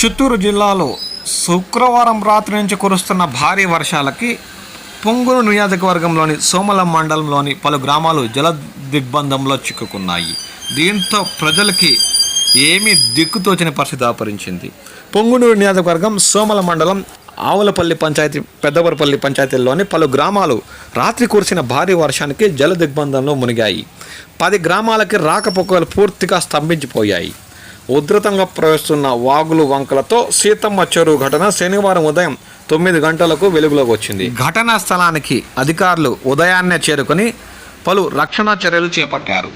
చిత్తూరు జిల్లాలో శుక్రవారం రాత్రి నుంచి కురుస్తున్న భారీ వర్షాలకి పొంగూరు నియోజకవర్గంలోని సోమలం మండలంలోని పలు గ్రామాలు జల దిగ్బంధంలో చిక్కుకున్నాయి. దీంతో ప్రజలకి ఏమీ దిక్కుతోచని పరిస్థితి ఆపరించింది. పొంగూరు నియోజకవర్గం సోమల మండలం ఆవులపల్లి పంచాయతీ, పెద్దవరపల్లి పంచాయతీల్లోని పలు గ్రామాలు రాత్రి కురిసిన భారీ వర్షానికి జల దిగ్బంధంలో మునిగాయి. 10 గ్రామాలకి రాకపోకలు పూర్తిగా స్తంభించిపోయాయి. ఉధృతంగా ప్రవహిస్తున్న వాగులు వంకలతో సీతమ్మ చెరువు ఘటన శనివారం ఉదయం 9 గంటలకు వెలుగులోకి వచ్చింది. ఘటనా స్థలానికి అధికారులు ఉదయాన్నే చేరుకొని పలు రక్షణ చర్యలు చేపట్టారు.